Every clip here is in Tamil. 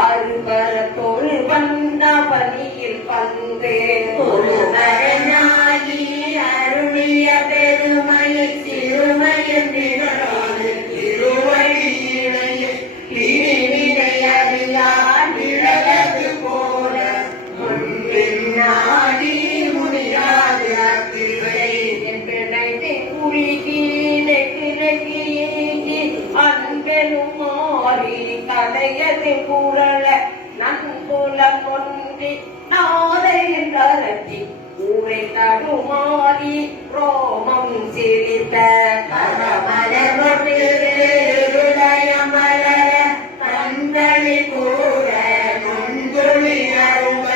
அருபரத்தோடு வந்த பலியில் பங்கு ஒருவரனாகி அருளிய பெருமையை சிறுமையின் திருமையினையறியாது போல முன்னாடி முடியாது பிணைத்து குறுகீழே அன்பெனும் மாறி கடையது குரல நன்புலம் ஒன்றி நாதையின் தரத்தி ஊரை தடுமாறி ரோமம் சிரித்த மலர கண்களி கூற நுண்துளி அருவ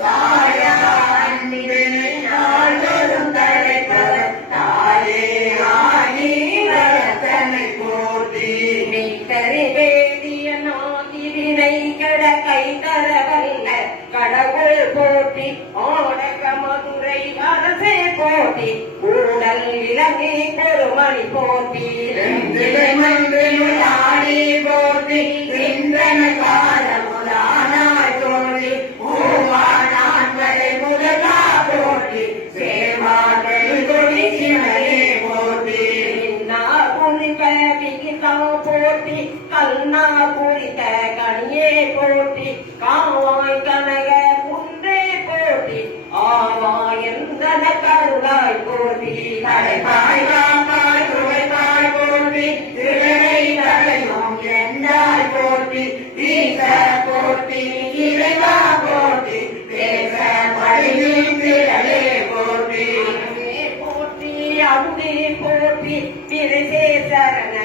சாய நாள்தோறும் தலைப்பவர் தாயே ஆகி வரத்தனை போட்டி நீக்கறி வேதிய நாதிரினை கட கை தரவல்ல கடவுள் போட்டி ஆடக மதுரை அரசே போட்டி ஊடல் இலங்கை பெருமணி போட்டி ஆடி போட்டி இன்றன காலமுதானாய் தோழி ஊவானான் வரை முதலா போட்டி சேவாக்கள் கொடி சிவனே போட்டி போட்டி கல்னா குறித்த கனியே போட்டி காவாய் கனக குன்றே போட்டி ஆவாய் எந்தன கருளாய் போட்டி தலைப்பாய் காப்பாய் துவைப்பாய் போட்டி திரை தலையும் என்னாய் போட்டி ஈச போட்டி இறைவா போட்டி தேச மழையில் திரளே போட்டி போட்டி அமுதே போட்டி திரைசே சரண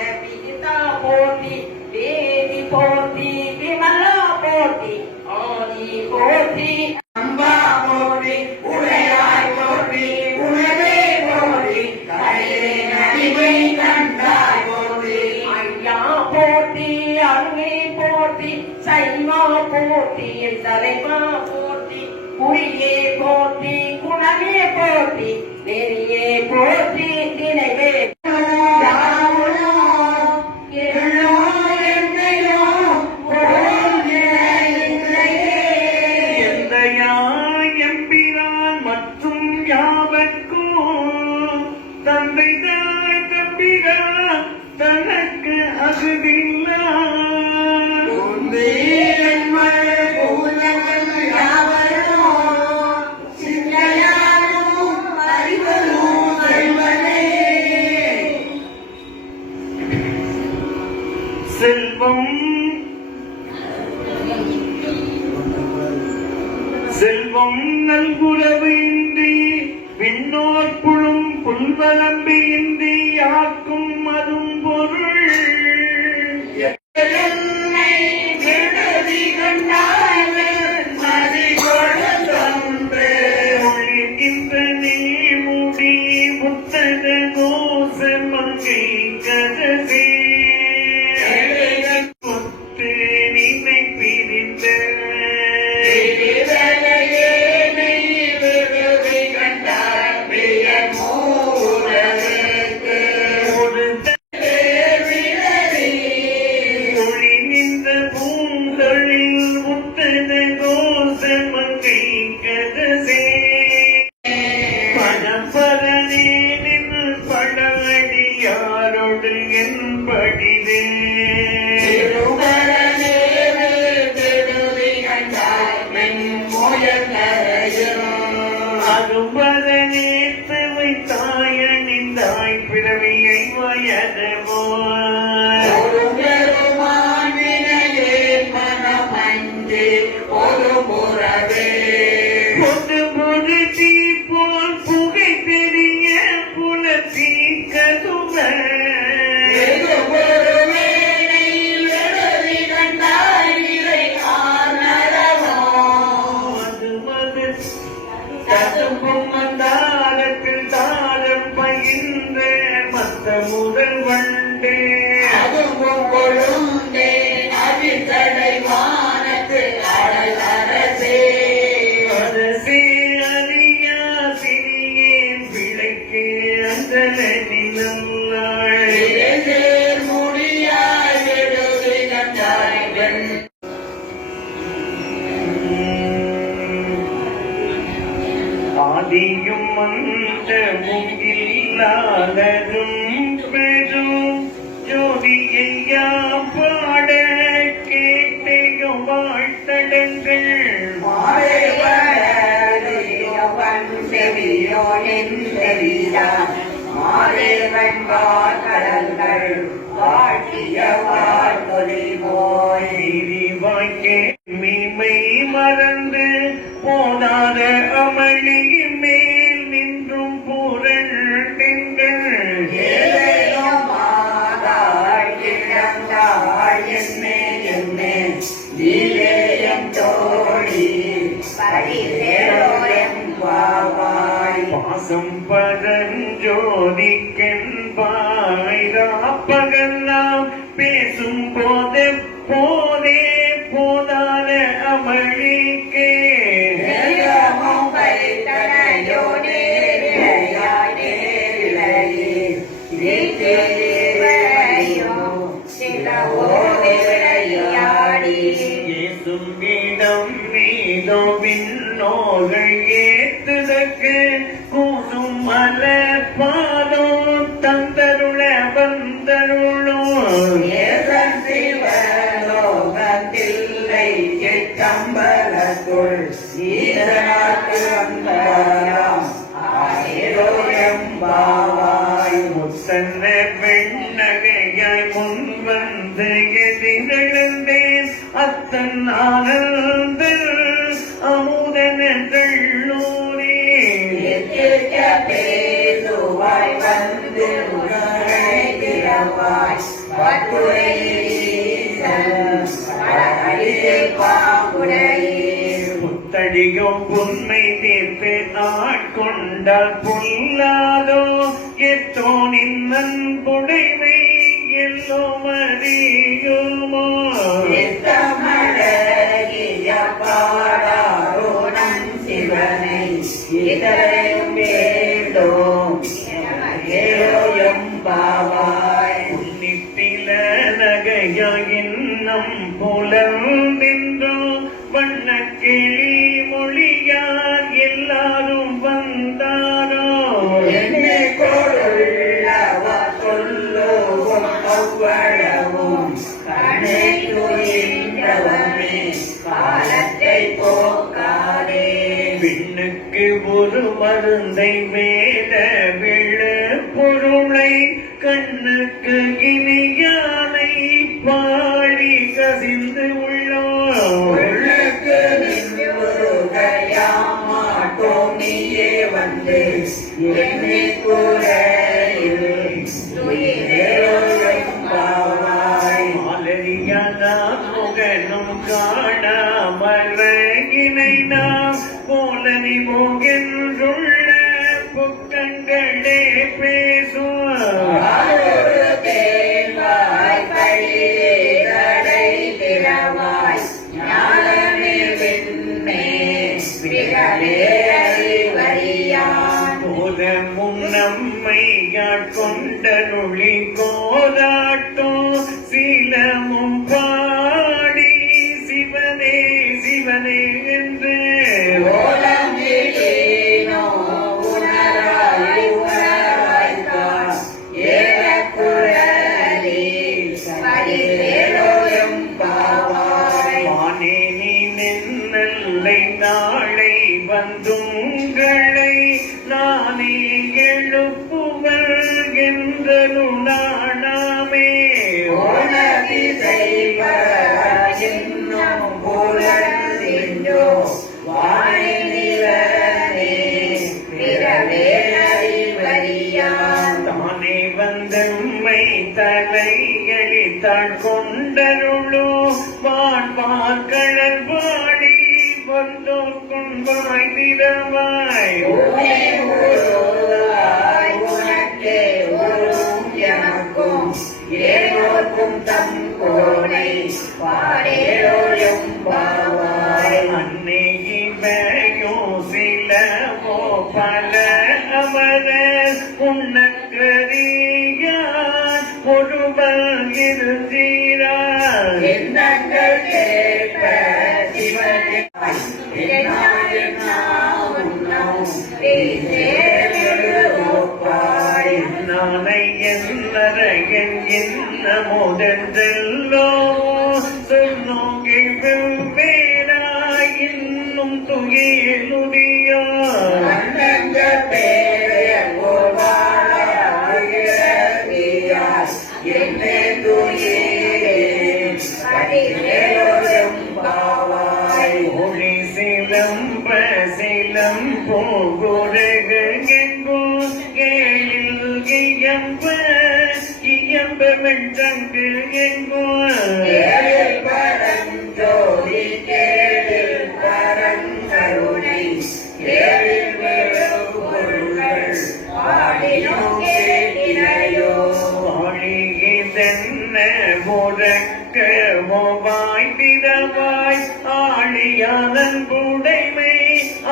போட்டி தேவி போட்டி விமலா போட்டி ஆதி போட்டி அம்பா போட்டி உடையாய் போட்டி உணவே போட்டி கரையே நடிவை கண்டாய் போட்டி ஐயா போட்டி அருமை போட்டி சைவா போட்டி தலைவா போட்டி குறியே போட்டி குணமே போட்டி நெறியே போட்டி நினைவே தனக்கு அகுதில்லா செல்வம் நல்குறவு இன்றி விண்ணோர் புழும் புல்வலம்பு இன்றி யாக்கும் அதும் பொருள் மூடி புத்தக கோச மங்கை கதவே நினை பிரிந்த ஆதியும் மந்தமும் இல்லாததும் பெரும் ஜோதியையா பாட கேட்டையும் வாழ்த்தடங்கள் விரிவாய்க்கே மீமை மறந்து போதாத அமளி மேல் நின்றும் புரண்டெங்கள் பாசம் பரஞ்சோதிக்கென்பாய் ராப்பகல்லாம் பேசும் போதே போதாத அமளிக்கே ஏசும் இடம் மீதோ விண்ணோர்கள் ஏத்துதற்கு கூசும் மலர் பாதோ தந்தருள வந்தருளோ முத்தன்ன பெண்ணகையாய் முன் வந்து எதிரிழந்தேன் அத்தன் ஆனந்த அமுதன தள்ளூரே புத்தடியோ புன்மை தீர்த்து ஆட்கொண்டால் புல்லாதோ எத்தோ நின்னன் புடைமை எல்லோ மறியுமோ நித்தில நகையாயின்னம் புலர்ந்தென்றோ வண்ணக்கிளி மொழியார் எல்லாரும் வந்தாரோ விண்ணுக்கு ஒரு மருந்தை வேத விழு பொருளை கண்ணுக்கு இனியானை பாடி கசிந்து உள்ளோ முகனும் காணாமலை நாம் போலனி மோகென்றுள்ள புக்கங்களே பேசுவார் போதமும் நம்மை கொண்டருளி கோதாட்டோ சீலமும் பாடி சிவனே சிவனே என்று வானே நீ நின்னல்லை நாளை வந்துங்களை நானே எழுப்புவர் என்றனு நாடாமே தானே வந்தம்மை தலைகளித்தாள் கொண்டருளோ வான்பார்கழல் பாடி வந்தோர் கொன்பாய் திரவாய் அன்னை இவையோ சிலவோ பல அமர உன்னக்கரியார் ஒருவர் இருந்தீரார் சிவனே ஆதிரவாய் ஆழியானன் புடைமை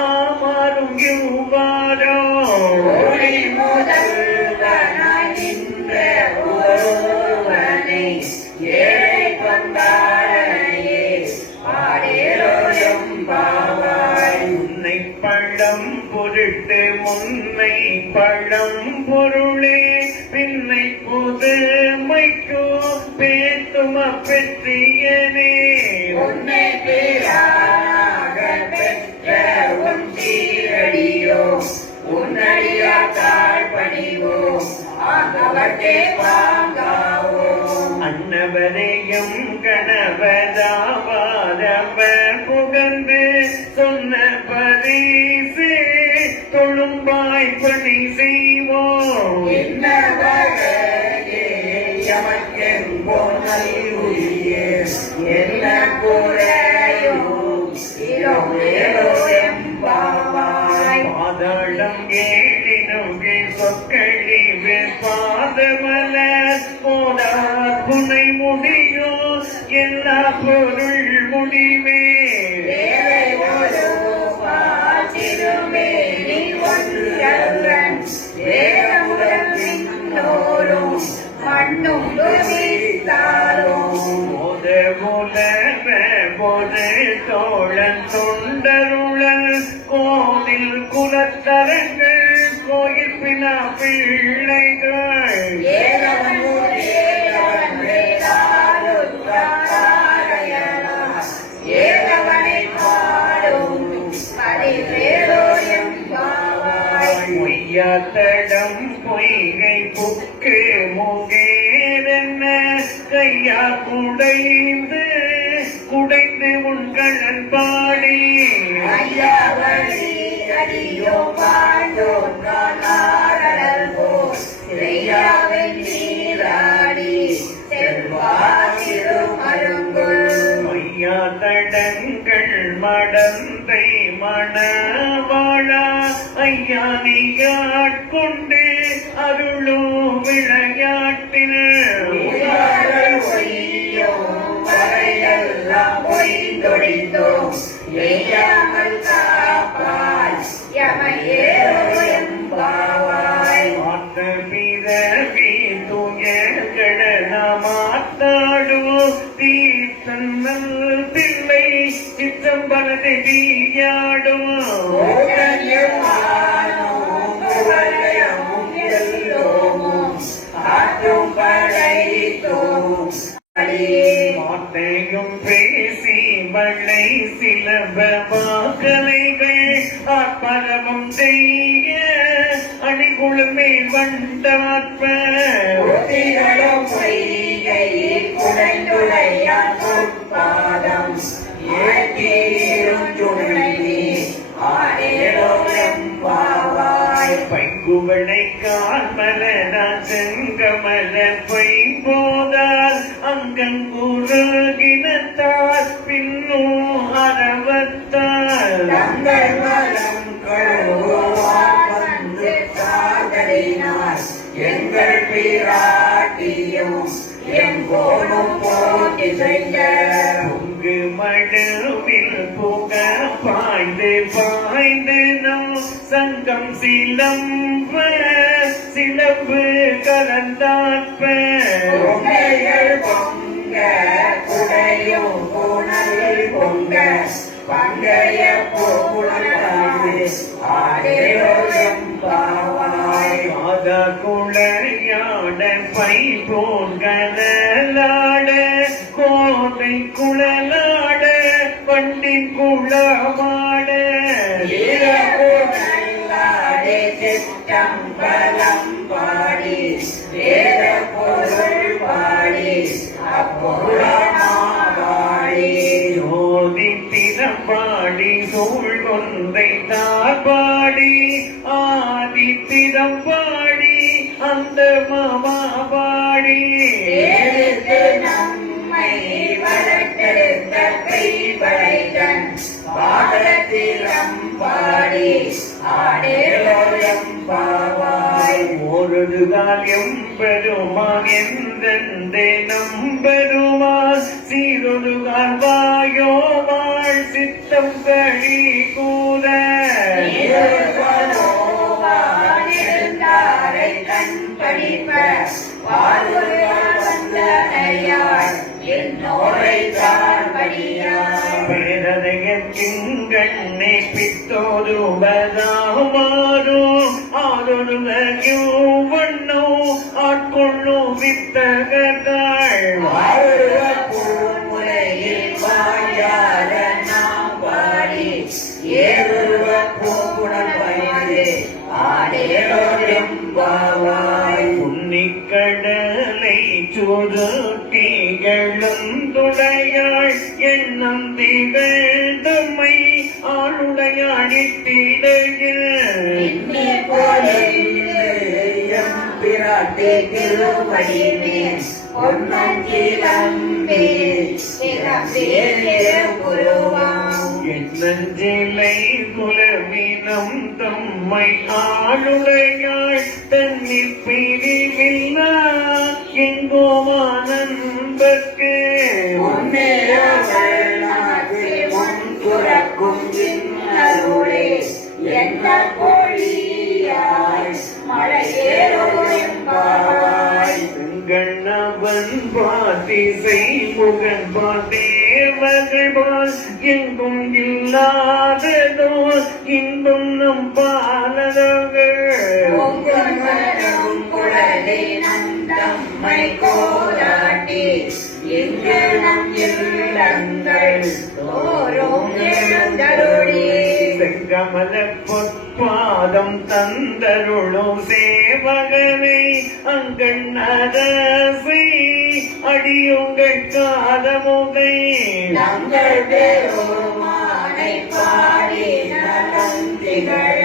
ஆமாறும் இவ்வாறோ ஒளி முதல்வனாய் நின்ற ஒருவனை ஏழை கொண்டாடனையே பாடேலோயம் பாவாய். உன்னை பழம் பொருட்டு முன்னை பழம் பொருளே பின்னை புதுமைக்கோ பேத்தும பெற்றியனே உன்னை பேராக பெற்ற உன் சீரடியோ உன்னடியா தாழ்பணிவோ ஆகவட்டே பாங்காவோ. அன்னவரையும் கணவதாவாரவ புகழ்ந்து சொன்ன பரிசு தொழும்பாய் பணி செய்வோம் இன்னவரையே எமக்கெங்கோ நல்குரியே என்ன குறையும் இரவேலோ எம்பாவாய். பாதாளம் ஏழினும் சொற்கழிவு பாதமலர் போதார் புனை முடியோ எல்லா பொருள் முடிவே தேவை ஒரு பாத்திருமேனி ஒன்றவன் வேதமுடன் பின்னோரும் மண்ணும் துவித்தாரும் போத புலவ பொது தோழன் தொண்டருளல் கோவில் குலத்தரங்கள் கோயில் பினா பிள்ளைகள் ஏலவன் ஏலவன் வேதாருத்தாராயணா ஏலவனை பாடும் கடிதேரோ எம்பாவாய். பொய்யாத்தடம் பொய்கை புக்கு முகேரென்ன கையா குடைந்து உன் கண்ணன் பாடி ஐயாவழி அடியோ பாண்டோன் காணாடல் போல் செய்யாவின் நீராடி செல்வா திருமருங்குள். ஐயா தடங்கள் மடந்தை மணவாழா ஐயா நீயாட்கொண்டு அருளோ விளையாட்டின உயிர்கள் ஒய்யோம் வரையெல்லாம் ஒய்ந்தொழிந்தோம் எய்யாமல் காப்பாய் யமையேரோ எம்பாவாய். மாத்த பிறவி தூய கடனமாத்தாடோ தீர்த்தன்னல் தில்லை சிற்றம்பலத்தை தீயாடோ ஓடல்யமானோம் புகழயமும் எல்லோமும் ஆற்றும் படைத்தோம் அடியே. மாத்தையும் பேசி வள்ளை சிலப வாக்கலைகள் ஆற்பரவம் செய்ய அணிகுழுமே வண்டாற்ப உத்திரளும் பொய்கையில் குடைந்துடையான் பொற்பாதம் ஏற்றியும் துணைவி ஆடேலோ எம்பாவாய். பைங்குவளை கால்மலரான் செங்கமல பைம்போதால் அங்கங்குருகினத்தால் பின்னோ அரவத்தால் தங்கள் மலம் கழுவான் வந்து காதலினார் எங்கள் பிராட்டியும் எங்கோனும் போட்டி செய்ய பொங்கு மடுவில் புக பாய்ந்து நம் சங்கம் சிலம்பு கலந்தாற்ப பொங்கைகள் பொங்க குடையும் புனல் பொங்க பங்கைய புகழாது ஆடேலோ எம்பாவாய். மாதா குளையாட பை போன்கலாட கோதை குழலாட பண்டின் குளமாட வீரபுரல்லாடே சிற்றம்பலம் பாடி வேத பொருள் பாடி அப்பொருளாடி ஜோதி திறப்பாடி சூழ் கொன்றை தார்பாடி ஆதி திறப்பாடி அந்த மாமா பாடி தேடித்து நம்மை வளர்த்தெடுத்த கை படைத்தன் பாடத்திரம் பாடி ஆடேலோ எம்பாவாய். ஒருதுகால் எம்பெருமான் எந்தெந்தே நம்பெருமான் சீரொரு முருகான் வாயோ வாழ் சித்தம் களி கூற நெடுந்தாரை கண் படிப்ப வாழ்வுரையால் வந்தனையாள் என்னோரை தாழ்படியாள் பேரதையத்திங்கண்ணே பித்தோதுபதாமாறும் ஆதொருகையும் வண்ணோ ஆட்கொள்ளும் வித்தகத்தாள் பூமுலையில் வாயார நாம் பாடி ஏறுவ பூங்குணல் வயது ஆடேரோடும் பாவாய் உன்னிக்கடலை சுருட்டிகளும் துடையாள் எண்ணம் திகழ்ந்தமை ஆளுடையாடித்திடையில் பிராட்டி திருவடிமே பொன்னஞ்சிலம்பே குருவாம் என்னஞ்சிலை குலவினம் தம்மை ஆளுடையாள் தன்னில் பிரிவில்லா எங்கோமானந்தற்கு முன்துறக்கும் இன்னருளே என்ன பொழியாய் மழையேறோயம்பாய் கண்ணவன் பாத்திசை முகன் தேவர்கள் போல் எங்கும் இல்லாததோ இன்பம் நம் பாலர்கள் குழலை நந்தம்மை கோராட்டி இங்கு நம் இல்லங்கள் தோறும் எழுந்தருளே செங்கமல பொற்பாதம் தந்தருளும் சேவகனை அங்கண்ணரசை அடியுங்கள் காதமுகை நங்கள் பெருமானை பாடி நலம் திகழ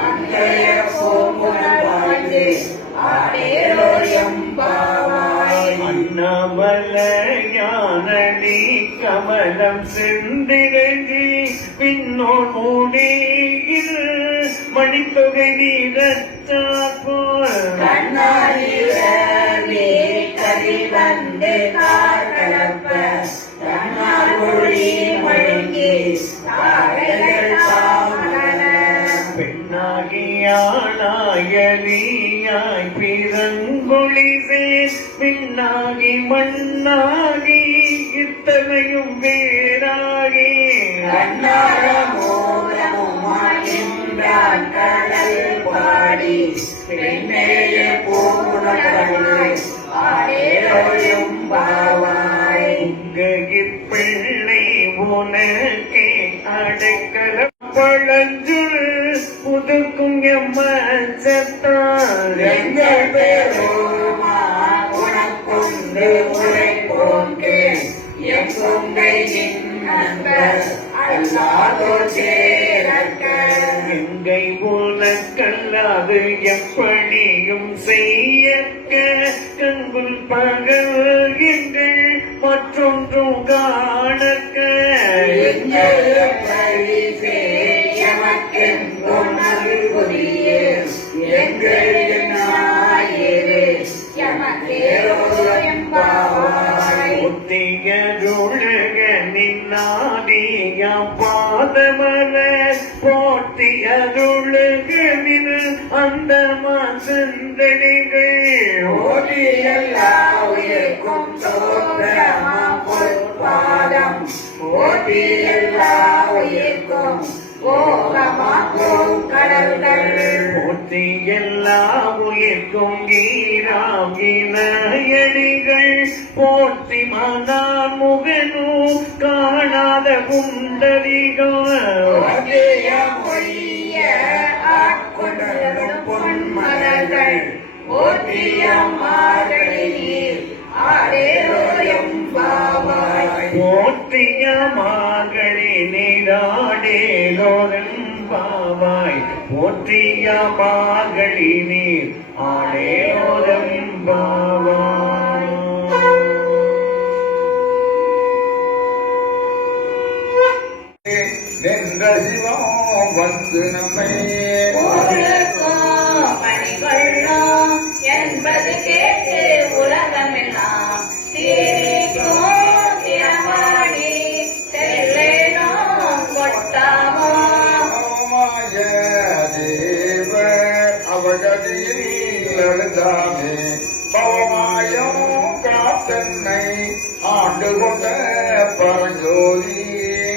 அங்கைய பூங்குணல் வாழ்ந்து ஆடேரோயம்பாவாய் அண்ணாமல யானடி கமலம் சென்றிறங்கி பின்னோர் மூடியில் மணித்தொகை நீரச்சாப்போல் கண்ணாடியே கதி வந்து கார்களப்ப கண்ணால் ஒளி மழுங்கி தாழைகள் தாமர பெண்ணாகியானாயலியாய் பிறங்கொழி சேர் பின்னாகி மண்ணாகி இத்தனையும் வேறாகி கண்ணார மூலமுமாயின்றான் கடல் பாடி பெண்ணேய பூங்குணல் ஆடேரோயும் பாவாய் பிள்ளை உனக்கே அடைக்கல பழஞ்சுள் புதுக்கும் எம்மச்சத்தான் எங்கள் பெருமா உனக்கொண்டு உரைப்போம் கேள் எங்கொங்கை நண்பர் அல்லாதோர் சேரக்க எங்கை உனக்கல்லாது எப்படியும் செய்யக்க கங்குல் பகல்கின்ற மற்றொன்றும் காணக்க ஒத்தியருளக நின்னாடிய பாதமர போற்றியருளக நில் அந்த மாசந்தடிகள் போற்றி எல்லா உயிர்க்கும் ஈராகினடிகள் போற்றி மனான் முகனு காணாத குண்டதிகள் பொன்மலர்கள் போற்றியம்மாகளில் ஆடேரோயம் பாவாய் போற்றிய மார்கழி நீராடேலோரும் பாவாய் போற்றிய மார்கழி நீர் ஆடேலோரும் பாவாய் வென்ற சிவம் வந்து நம்மை பணிகொள்ளும் என்பது கேட்டு உலகமெல்லாம் சீரிக்கும் திறமா பரஞ்சோதி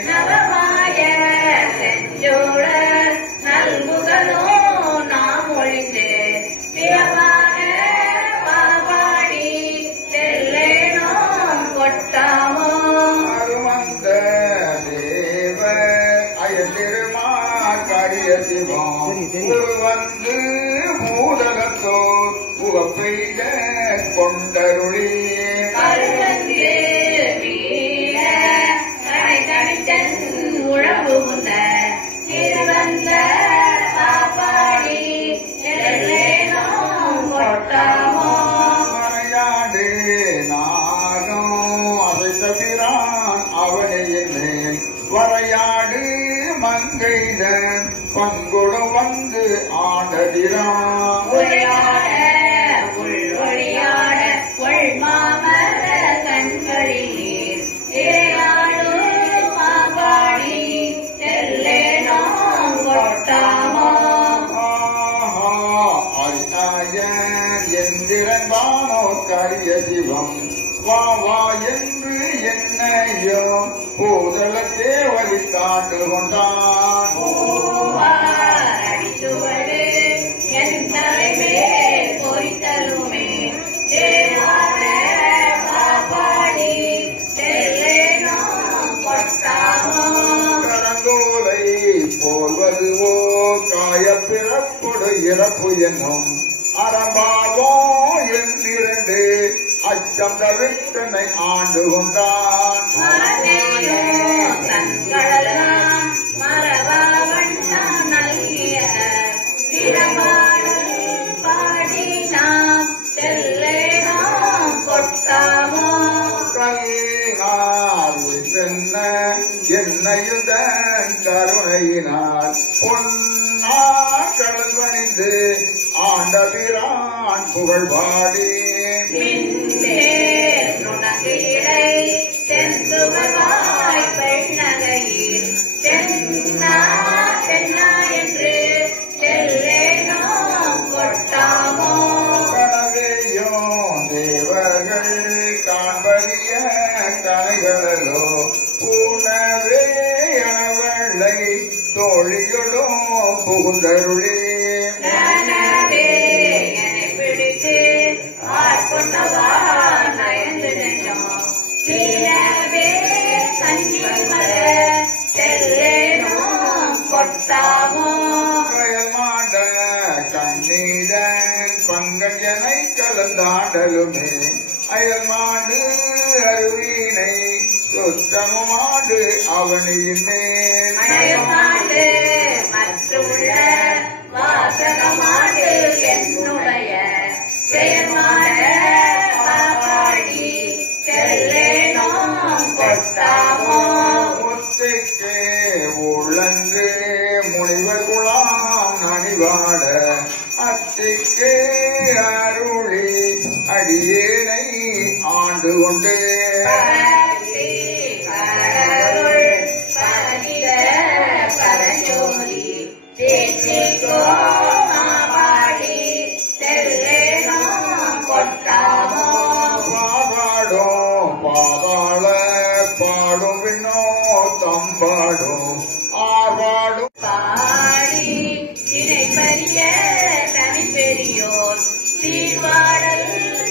நவமாய செஞ்சோழ நல்குகளோ நாம் ஒழிந்து திறமான பாவாடி செல்லேனோ கொட்டாமோ அருமந்த தேவ அயதிருமா கரிய சிவம் வந்து பூதகத்தோ உகப்பெய்த கொண்டருளி கருவந்து வீர கடைக்கணித்தன் உழவுந்த திருவந்த பாப்பாடி செல்லேனோ கொட்டாமோ மறையாடு நானும் அசைத்தபிரான் அவனையின் மேல் வரையாடு மங்கைதன் பங்குடம் வந்து ஆண்டதிரான் உரையாட உள்ளொழியாட உள்மாமர கண்களில் நீர் இறையாடு பாப்பாடி செல்லேனோ கொட்டாமோ எந்திரன்பானோ கரிய சிவம் வா வா என்று என்னையோ பூதளத்தே வழி காண்டு கொண்டான் அடிச்சுவடு என் தலைமேல் பொய்த்தலுமே தேவார பாப்பாடி செல்லேனோ கொட்டாமோ கடங்கோலை போல்வதுவோ காய பிறப்பொடு இறப்பு என்னும் அறம்பாவோ என்றிரண்டு அச்சம் தவிர்த்தனை ஆண்டு கொண்டான் மரத்தையோ தன்கடலான் மரபாவண்ணா நல்கிய திறமாடல் பாடி நாம் செல்லேனோ கொட்டாமோ கல்லினால் சென்ன என்னையுதன் கருணையினால் பொன்னா கடல் வணிந்து ஆண்டபிரான் புகழ் பாடி பின்னேர் நுணங்கிடை செந்துவாய் பெண்ணகையில் தென்னா தென்னா என்று செல்லேனோ கொட்டாமோ கனவேயோ தேவர்கள் காண்பறிய கலைகளோ பூனவே எனவளை தோழிகளும் புகுந்தருளே கனவே என்னை பிடித்து ஆட்கொண்டவா நயந்து நெஞ்சம் சீரவே கன்னிமர செல்லேனோ கொட்டாமோ கயமாண்ட கண்ணீரன் பங்கஜனை கலந்தாண்டலுமே அயல்மாண்டு அருவினை சுத்தமாடு அவனியின் மேல் மயமாடு மற்றுள்ள வாசகமாடு என்னுடைய செயல்மாட பாப்பாடி செல்லேனோ கொட்டாமோ முத்தைக்கே உழன்று முனிவர் குலாம் நனிவாட அத்திக்கே அருளி அடியேனை ஆண்டு கொண்டே பரத்தி கடவுள் பதித பரஞ்சோதி தீர்த்திக்கோ மாபாடி செல்லேனோ கொட்டாமோ பாபாடும் பாதாள பாடும் விண்ணோ தம்பாடும் ஆபாடும் பாடி தினை பறிய தனி பெரியோர் சீர்பாடல்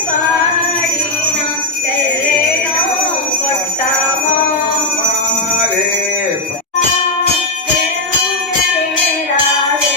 பாடி நாம் செல்லேனோ கொட்டாமோ மாலே வேளாதே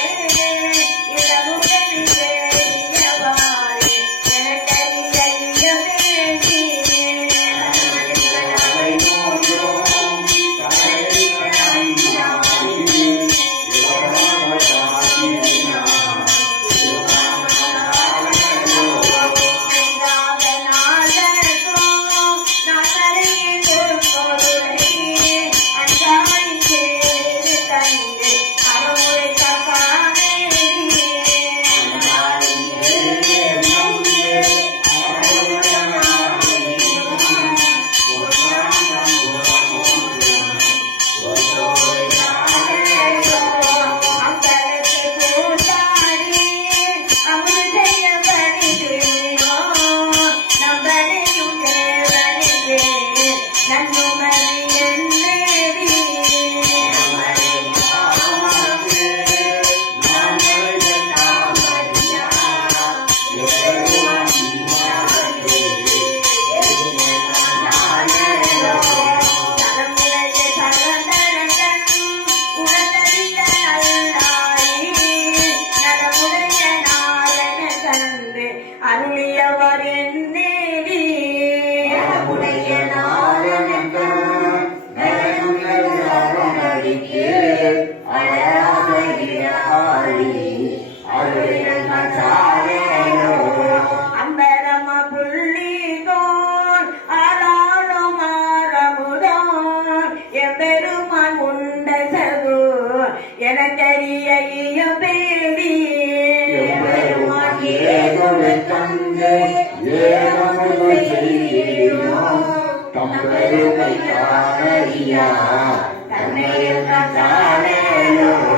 எனக்கரிய பெருவி எம்பெருமான் ஏதுரை தந்து ஏகமுது செய்யும் தம்பெருமை காணறியா தன்னையில் தானேயோ